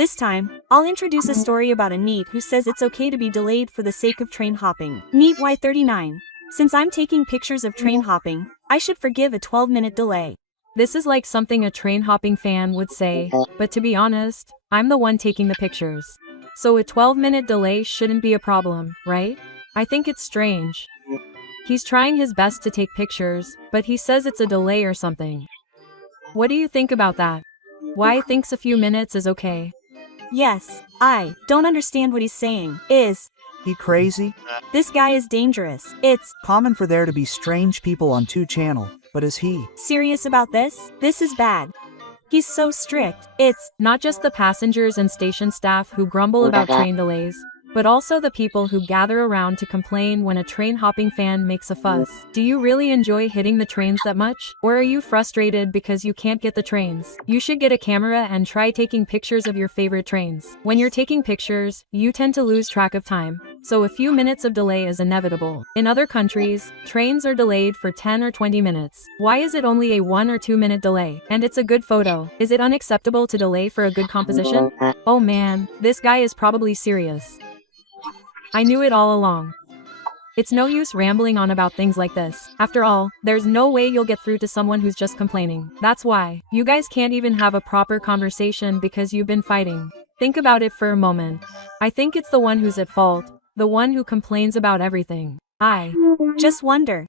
This time, I'll introduce a story about a NEET who says it's okay to be delayed for the sake of train hopping. NEET Y39. Since I'm taking pictures of train hopping, I should forgive a 12-minute delay. This is like something a train hopping fan would say, but to be honest, I'm the one taking the pictures. So a 12-minute delay shouldn't be a problem, right? I think it's strange. He's trying his best to take pictures, but he says it's a delay or something. What do you think about that? Why thinks a few minutes is okay? Yes, I don't understand what he's saying. Is he crazy? This guy is dangerous. It's common for there to be strange people on 2channel, but is he serious about this? This is bad. He's so strict. It's not just the passengers and station staff who grumble about train delays, but also the people who gather around to complain when a train hopping fan makes a fuss. Do you really enjoy hitting the trains that much? Or are you frustrated because you can't get the trains? You should get a camera and try taking pictures of your favorite trains. When you're taking pictures, you tend to lose track of time, so a few minutes of delay is inevitable. In other countries, trains are delayed for 10 or 20 minutes. Why is it only a 1 or 2 minute delay? And it's a good photo. Is it unacceptable to delay for a good composition? Oh man, this guy is probably serious. I knew it all along. It's no use rambling on about things like this. After all, there's no way you'll get through to someone who's just complaining. That's why you guys can't even have a proper conversation because you've been fighting. Think about it for a moment. I think it's the one who's at fault, the one who complains about everything. I just wonder.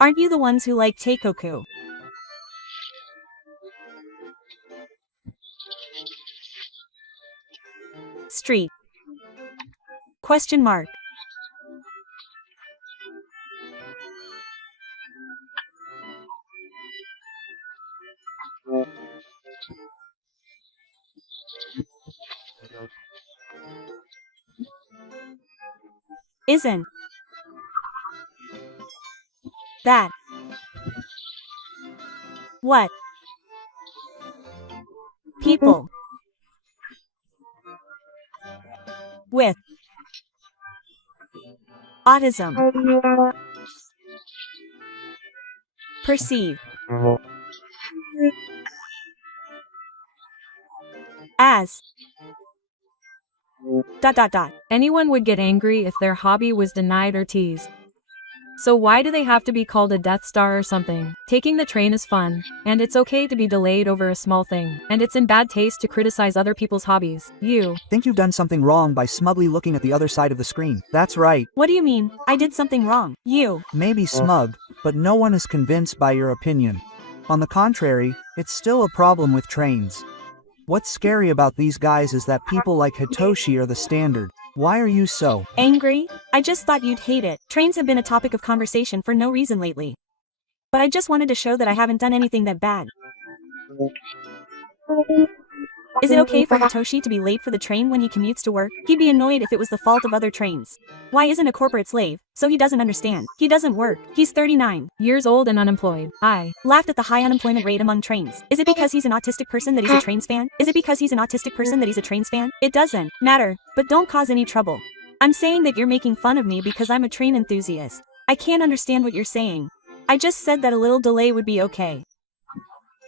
Aren't you the ones who like Teikoku? Street. Question mark. Isn't that what people with autism perceive as ... Anyone would get angry if their hobby was denied or teased. So why do they have to be called a Death Star or something? Taking the train is fun, and it's okay to be delayed over a small thing. And it's in bad taste to criticize other people's hobbies. You think you've done something wrong by smugly looking at the other side of the screen. That's right. What do you mean? I did something wrong. You may be smug, but no one is convinced by your opinion. On the contrary, it's still a problem with trains. What's scary about these guys is that people like Hitoshi are the standard. Why are you so angry? I just thought you'd hate it. Trains have been a topic of conversation for no reason lately. But I just wanted to show that I haven't done anything that bad. Is it okay for Hitoshi to be late for the train when he commutes to work? He'd be annoyed if it was the fault of other trains. Why isn't a corporate slave? So he doesn't understand. He doesn't work. He's 39 years old and unemployed. I laughed at the high unemployment rate among trains. Is it because he's an autistic person that he's a trains fan? Is it because he's an autistic person that he's a trains fan? It doesn't matter, but don't cause any trouble. I'm saying that you're making fun of me because I'm a train enthusiast. I can't understand what you're saying. I just said that a little delay would be okay.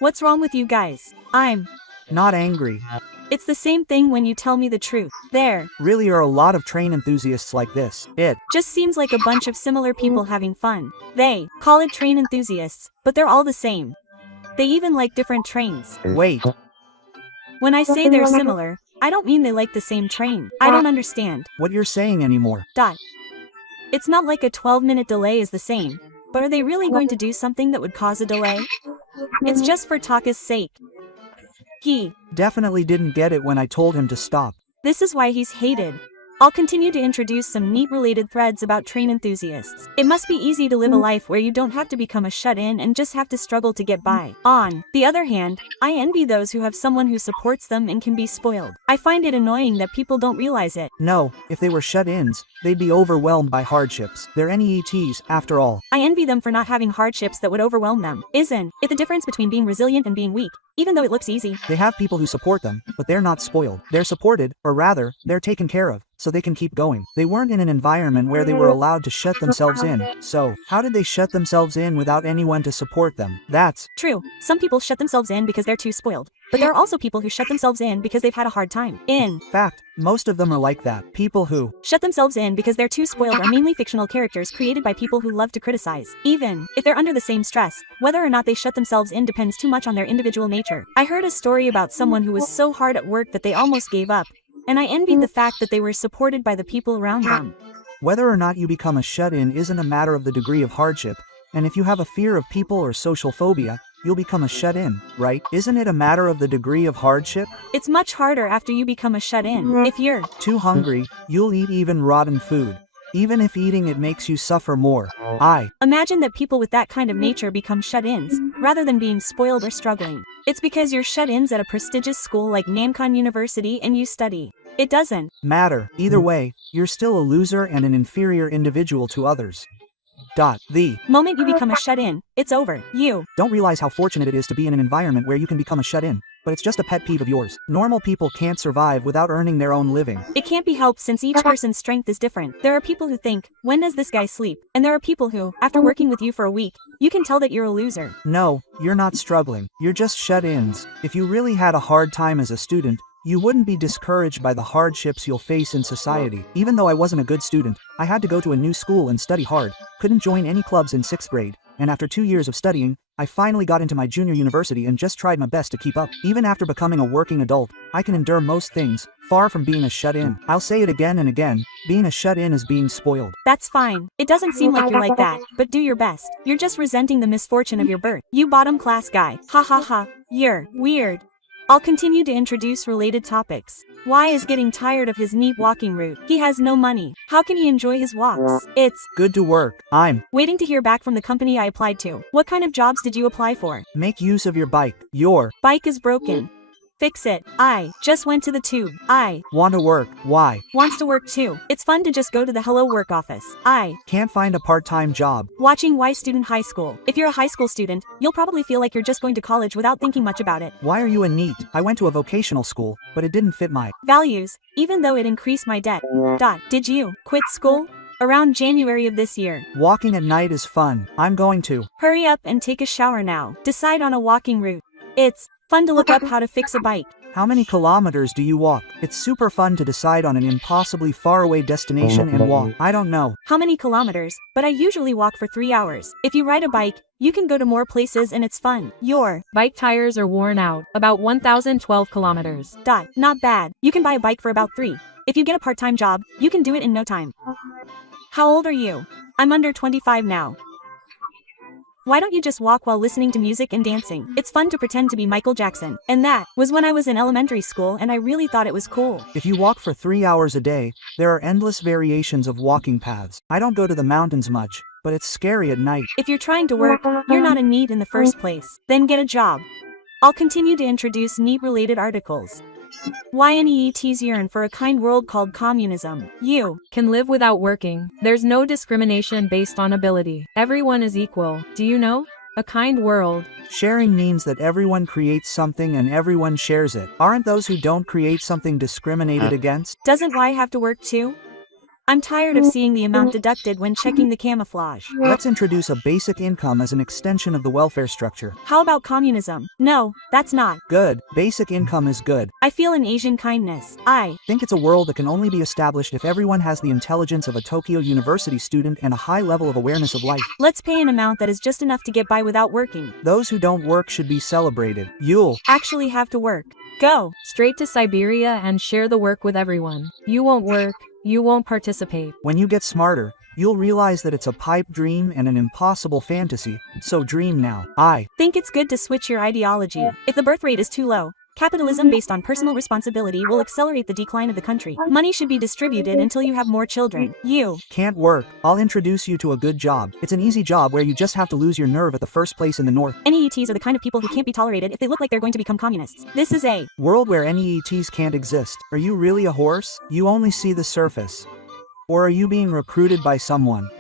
What's wrong with you guys? I'm not angry. It's the same thing when you tell me the truth. There really are a lot of train enthusiasts like this. It just seems like a bunch of similar people having fun. They call it train enthusiasts, but they're all the same. They even like different trains. Wait. When I say they're similar, I don't mean they like the same train. I don't understand what you're saying anymore. It's not like a 12-minute delay is the same, but are they really going to do something that would cause a delay? It's just for Taka's sake. He definitely didn't get it when I told him to stop. This is why he's hated. I'll continue to introduce some NEET-related threads about train enthusiasts. It must be easy to live a life where you don't have to become a shut-in and just have to struggle to get by. On the other hand, I envy those who have someone who supports them and can be spoiled. I find it annoying that people don't realize it. No, if they were shut-ins, they'd be overwhelmed by hardships. They're NEETs, after all. I envy them for not having hardships that would overwhelm them. Isn't it the difference between being resilient and being weak? even though it looks easy. They have people who support them, but they're not spoiled. They're supported, or rather, they're taken care of, so they can keep going. They weren't in an environment where they were allowed to shut themselves in, so how did they shut themselves in without anyone to support them? That's True, some people shut themselves in because they're too spoiled. But there are also people who shut themselves in because they've had a hard time. In fact, most of them are like that. People who shut themselves in because they're too spoiled are mainly fictional characters created by people who love to criticize. Even if they're under the same stress, whether or not they shut themselves in depends too much on their individual nature. I heard a story about someone who was so hard at work that they almost gave up, and I envied the fact that they were supported by the people around them. whether or not you become a shut-in isn't a matter of the degree of hardship, and if you have a fear of people or social phobia, you'll become a shut-in, right? Isn't it a matter of the degree of hardship? It's much harder after you become a shut-in. If you're Too hungry, you'll eat even rotten food. Even if eating it makes you suffer more. Imagine that people with that kind of nature become shut-ins, rather than being spoiled or struggling. It's because you're shut-ins at a prestigious school like Namkan University and you study. It doesn't matter. Either way, you're still a loser and an inferior individual to others. The moment you become a shut-in, it's over. You don't realize how fortunate it is to be in an environment where you can become a shut-in, but it's just a pet peeve of yours. Normal people can't survive without earning their own living. It can't be helped since each person's strength is different. There are people who think, when does this guy sleep? And there are people who, after working with you for a week, you can tell that you're a loser. No, you're not struggling. You're just shut-ins. If you really had a hard time as a student, you wouldn't be discouraged by the hardships you'll face in society. Even though I wasn't a good student, I had to go to a new school and study hard, couldn't join any clubs in 6th grade, and after 2 years of studying, I finally got into my junior university and just tried my best to keep up. Even after becoming a working adult, I can endure most things, far from being a shut-in. I'll say it again and again, being a shut-in is being spoiled. That's fine. It doesn't seem like you're like that, but do your best. You're just resenting the misfortune of your birth. You bottom-class guy. Ha ha ha. You're weird. I'll continue to introduce related topics. Y is getting tired of his neat walking route. He has no money. How can he enjoy his walks? It's good to work. I'm waiting to hear back from the company I applied to. What kind of jobs did you apply for? make use of your bike. Your Bike is broken. Fix it. I just went to the tube. I want to work. Why? wants to work too. It's fun to just go to the Hello Work office. I Can't find a part-time job. watching Y Student High School. If you're a high school student, you'll probably feel like you're just going to college without thinking much about it. Why are you a NEET? I went to a vocational school, but it didn't fit my Values, even though it increased my debt. Did you quit school? Around January of this year. walking at night is fun. I'm going to Hurry up and take a shower now. Decide on a walking route. It's fun to look up how to fix a bike. How many kilometers do you walk? It's super fun to decide on an impossibly faraway destination and walk. I don't know. How many kilometers? But I usually walk for 3 hours. If you ride a bike, you can go to more places and it's fun. Your Bike tires are worn out, about 1,012 kilometers. Not bad. You can buy a bike for about 3. If you get a part-time job, you can do it in no time. How old are you? I'm under 25 now. Why don't you just walk while listening to music and dancing? It's fun to pretend to be Michael Jackson. And that was when I was in elementary school and I really thought it was cool. If you walk for 3 hours a day, there are endless variations of walking paths. I don't go to the mountains much, but it's scary at night. If you're trying to work, you're not in need in the first place. Then get a job. I'll continue to introduce NEET-related articles. Why NEETs yearn for a kind world called communism. You Can live without working. There's no discrimination based on ability. Everyone is equal. Do you know? A kind world. Sharing means that everyone creates something and everyone shares it. Aren't those who don't create something discriminated against? Doesn't Y have to work too? I'm tired of seeing the amount deducted when checking the camouflage. Let's introduce a basic income as an extension of the welfare structure. How about communism? No, that's not. Good. Basic income is good. I feel an Asian kindness. I Think it's a world that can only be established if everyone has the intelligence of a Tokyo University student and a high level of awareness of life. let's pay an amount that is just enough to get by without working. Those who don't work should be celebrated. You'll Actually have to work. Go. Straight to Siberia and share the work with everyone. You won't work. You won't participate. When you get smarter, you'll realize that it's a pipe dream and an impossible fantasy, so dream now. I Think it's good to switch your ideology. If the birth rate is too low, capitalism based on personal responsibility will accelerate the decline of the country. Money should be distributed until you have more children. You can't work. I'll introduce you to a good job. It's an easy job where you just have to lose your nerve at the first place in the north. NEETs are the kind of people who can't be tolerated if they look like they're going to become communists. This is a World where NEETs can't exist. Are you really a horse? You only see the surface. Or are you being recruited by someone?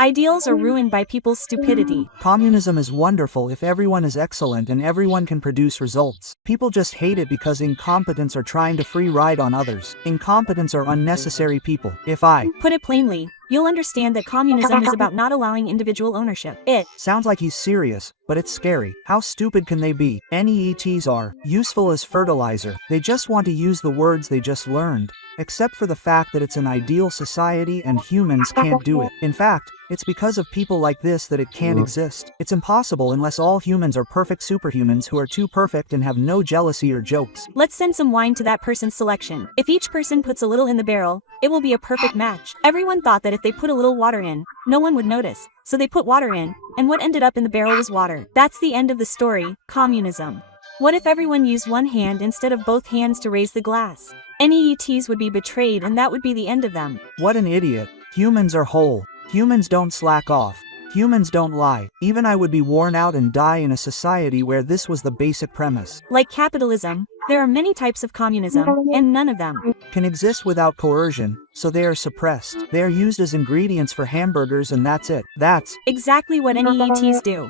Ideals are ruined by people's stupidity. Communism is wonderful if everyone is excellent and everyone can produce results. People just hate it because incompetents are trying to free ride on others. Incompetents are unnecessary people. If I Put it plainly, you'll understand that communism is about not allowing individual ownership. It sounds like he's serious, but it's scary. How stupid can they be? NEETs are useful as fertilizer. They just want to use the words they just learned. Except for the fact that it's an ideal society and humans can't do it. In fact, it's because of people like this that it can't exist. It's impossible unless all humans are perfect superhumans who are too perfect and have no jealousy or jokes. Let's send some wine to that person's selection. If each person puts a little in the barrel, it will be a perfect match. Everyone thought that if they put a little water in, no one would notice. So they put water in, and what ended up in the barrel was water. That's the end of the story, communism. What if everyone used one hand instead of both hands to raise the glass? NEETs would be betrayed and that would be the end of them. What an idiot. Humans are whole. Humans don't slack off. Humans don't lie. Even I would be worn out and die in a society where this was the basic premise. Like capitalism, there are many types of communism, and none of them Can exist without coercion, so they are suppressed. They are used as ingredients for hamburgers and that's it. That's exactly what NEETs do.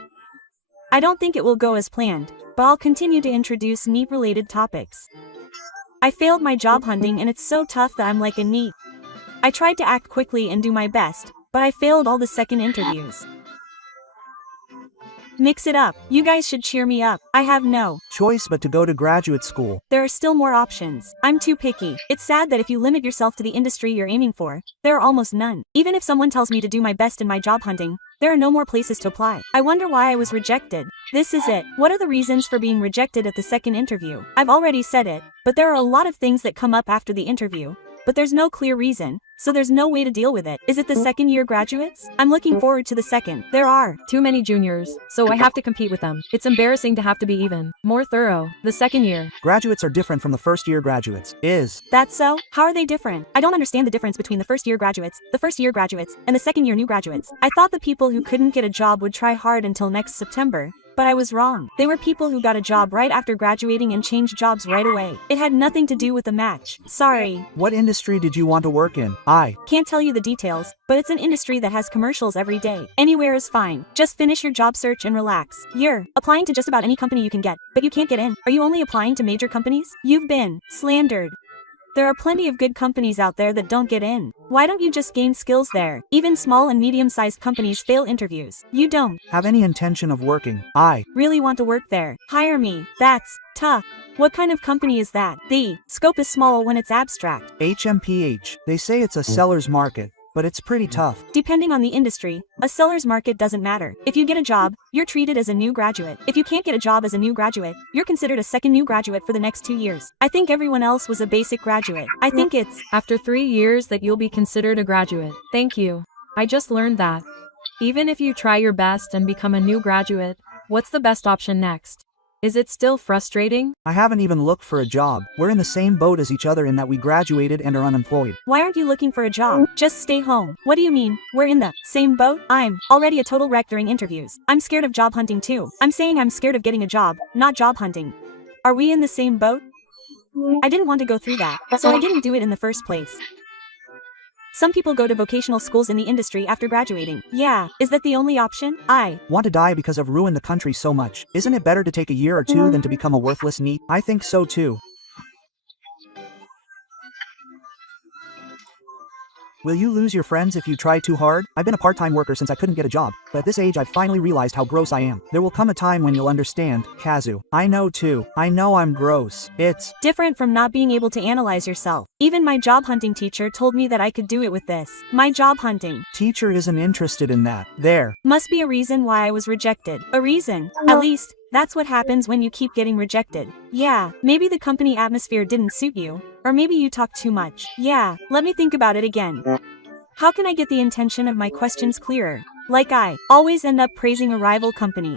I don't think it will go as planned, but I'll continue to introduce NEET-related topics. I failed my job hunting and it's so tough that I'm like a NEET. I tried to act quickly and do my best, but I failed all the second interviews. Mix it up. You guys should cheer me up. I have no choice but to go to graduate school. There are still more options. I'm too picky. It's sad that if you limit yourself to the industry you're aiming for, there are almost none. Even if someone tells me to do my best in my job hunting, there are no more places to apply. I wonder why I was rejected. This is it. What are the reasons for being rejected at the second interview? I've already said it, but there are a lot of things that come up after the interview. But there's no clear reason, so there's no way to deal with it. Is it the second-year graduates? I'm looking forward to the second. There are Too many juniors, so I have to compete with them. It's embarrassing to have to be even more thorough. The second year. Graduates are different from the first-year graduates. That so? How are they different? I don't understand the difference between the first-year graduates, and the second-year new graduates. I thought the people who couldn't get a job would try hard until next September. But I was wrong. They were people who got a job right after graduating and changed jobs right away. It had nothing to do with the match. Sorry. What industry did you want to work in? I Can't tell you the details, but it's an industry that has commercials every day. Anywhere is fine. Just finish your job search and relax. You're applying to just about any company you can get, but you can't get in. Are you only applying to major companies? You've been slandered. There are plenty of good companies out there that don't get in. Why don't you just gain skills there? Even small and medium-sized companies fail interviews. You don't have any intention of working. I really want to work there. Hire me. That's tough. What kind of company is that? The scope is small when it's abstract. HMPH. They say it's a seller's market, but it's pretty tough. Depending on the industry, a seller's market doesn't matter. If you get a job, you're treated as a new graduate. If you can't get a job as a new graduate, you're considered a second new graduate for the next 2 years. I think everyone else was a basic graduate. I think it's After 3 years that you'll be considered a graduate. Thank you. I just learned that. Even if you try your best and become a new graduate, what's the best option next? Is it still frustrating? I haven't even looked for a job. We're in the same boat as each other in that we graduated and are unemployed. Why aren't you looking for a job? Just stay home. What do you mean? We're in the same boat? I'm already a total wreck during interviews. I'm scared of job hunting too. I'm saying I'm scared of getting a job, not job hunting. Are we in the same boat? I didn't want to go through that, so I didn't do it in the first place. Some people go to vocational schools in the industry after graduating. Yeah, is that the only option? I Want to die because I've ruined the country so much. Isn't it better to take a year or two than to become a worthless NEET? I think so too. Will you lose your friends if you try too hard? I've been a part-time worker since I couldn't get a job, but at this age I've finally realized how gross I am. There will come a time when you'll understand, Kazu. I know too. I know I'm gross. It's different from not being able to analyze yourself. Even my job hunting teacher told me that I could do it with this. My job hunting teacher isn't interested in that. There must be a reason why I was rejected. A reason. At least, that's what happens when you keep getting rejected. Yeah, maybe the company atmosphere didn't suit you. Or maybe you talk too much. Yeah, let me think about it again. How can I get the intention of my questions clearer? Like I always end up praising a rival company.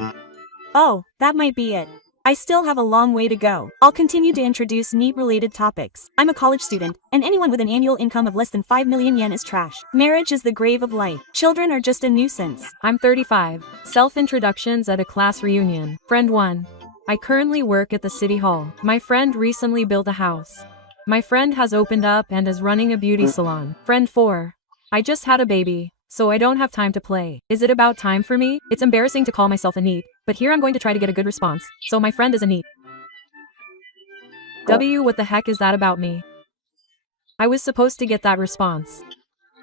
Oh, that might be it. I still have a long way to go. I'll continue to introduce NEET-related topics. I'm a college student, and anyone with an annual income of less than 5 million yen is trash. Marriage is the grave of life. Children are just a nuisance. I'm 35. Self-introductions at a class reunion. Friend 1. I currently work at the city hall. My friend recently built a house. My friend has opened up and is running a beauty salon. Friend 4. I just had a baby. so I don't have time to play. Is it about time for me? It's embarrassing to call myself a NEET, but here I'm going to try to get a good response. So my friend is a NEET. What the heck is that about me? I was supposed to get that response.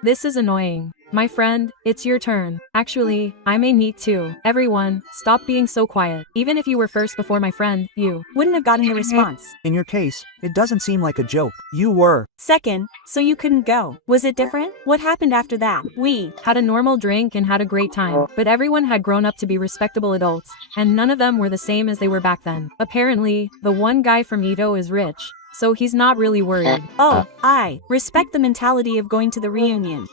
This is annoying. My friend, it's your turn. Actually, I'm a NEET too. Everyone, stop being so quiet. Even if you were first before my friend, you wouldn't have gotten the response. In your case, it doesn't seem like a joke. You were second, so you couldn't go. Was it different? What happened after that? We had a normal drink and had a great time, but everyone had grown up to be respectable adults, and none of them were the same as they were back then. Apparently, the one guy from Ito is rich, so he's not really worried. Oh, I respect the mentality of going to the reunion.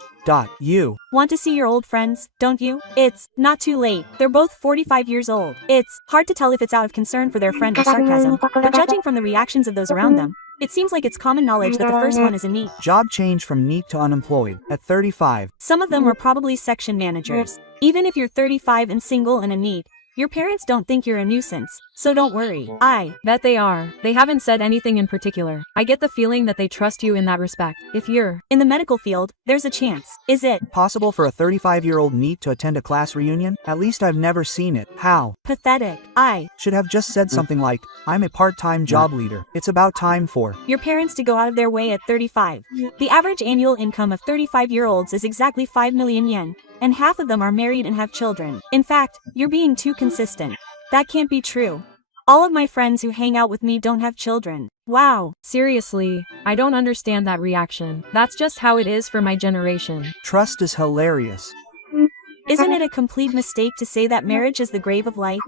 You want to see your old friends, don't you? It's not too late. They're both 45 years old. It's hard to tell if it's out of concern for their friend or sarcasm, but judging from the reactions of those around them, it seems like it's common knowledge that the first one is a NEET. Job change from NEET to unemployed at 35. Some of them were probably section managers. Even if you're 35 and single and a NEET, your parents don't think you're a nuisance, so don't worry. I bet they are. They haven't said anything in particular. I get the feeling that they trust you in that respect. If you're in the medical field, there's a chance. Is it possible for a 35-year-old NEET to attend a class reunion? At least I've never seen it. How pathetic. I should have just said something like, I'm a part-time job leader. It's about time for your parents to go out of their way at 35. The average annual income of 35-year-olds is exactly 5 million yen. And half of them are married and have children. In fact, you're being too consistent. That can't be true. All of my friends who hang out with me don't have children. Wow. Seriously, I don't understand that reaction. That's just how it is for my generation. Trust is hilarious. Isn't it a complete mistake to say that marriage is the grave of life?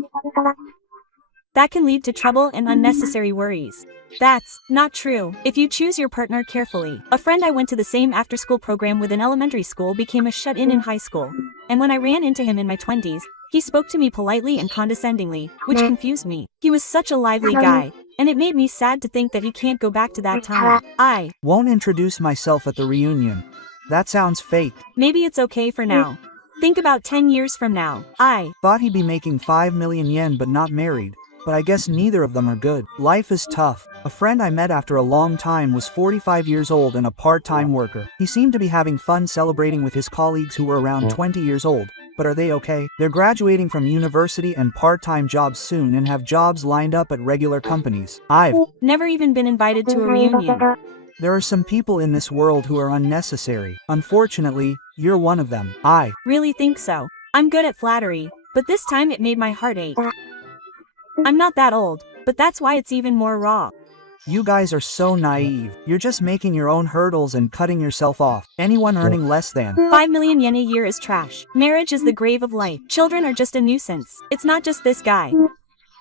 That can lead to trouble and unnecessary worries. That's not true. If you choose your partner carefully. A friend I went to the same after-school program with in elementary school became a shut-in in high school. And when I ran into him in my 20s, he spoke to me politely and condescendingly, which confused me. He was such a lively guy, and it made me sad to think that he can't go back to that time. I won't introduce myself at the reunion. That sounds fake. Maybe it's okay for now. Think about 10 years from now. I thought he'd be making 5 million yen but not married. But I guess neither of them are good. Life is tough. A friend I met after a long time was 45 years old and a part-time worker. He seemed to be having fun celebrating with his colleagues who were around 20 years old. But are they okay? They're graduating from university and part-time jobs soon and have jobs lined up at regular companies. I've never even been invited to a reunion. There are some people in this world who are unnecessary. Unfortunately, you're one of them. I really think so. I'm good at flattery, but this time it made my heart ache. I'm not that old, but that's why it's even more raw. You guys are so naive. You're just making your own hurdles and cutting yourself off. Anyone earning less than 5 million yen a year is trash. Marriage is the grave of life. Children are just a nuisance. It's not just this guy.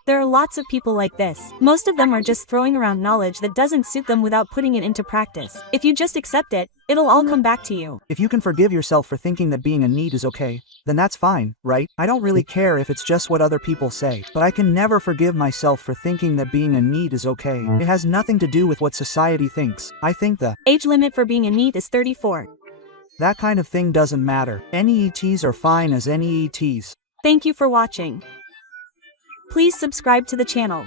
There are lots of people like this. Most of them are just throwing around knowledge that doesn't suit them without putting it into practice. If you just accept it, it'll all come back to you. If you can forgive yourself for thinking that being a NEET is okay, then that's fine, right? I don't really care if it's just what other people say, but I can never forgive myself for thinking that being a NEET is okay. It has nothing to do with what society thinks. I think the age limit for being a NEET is 34. That kind of thing doesn't matter. NEETs are fine as NEETs. Thank you for watching. Please subscribe to the channel.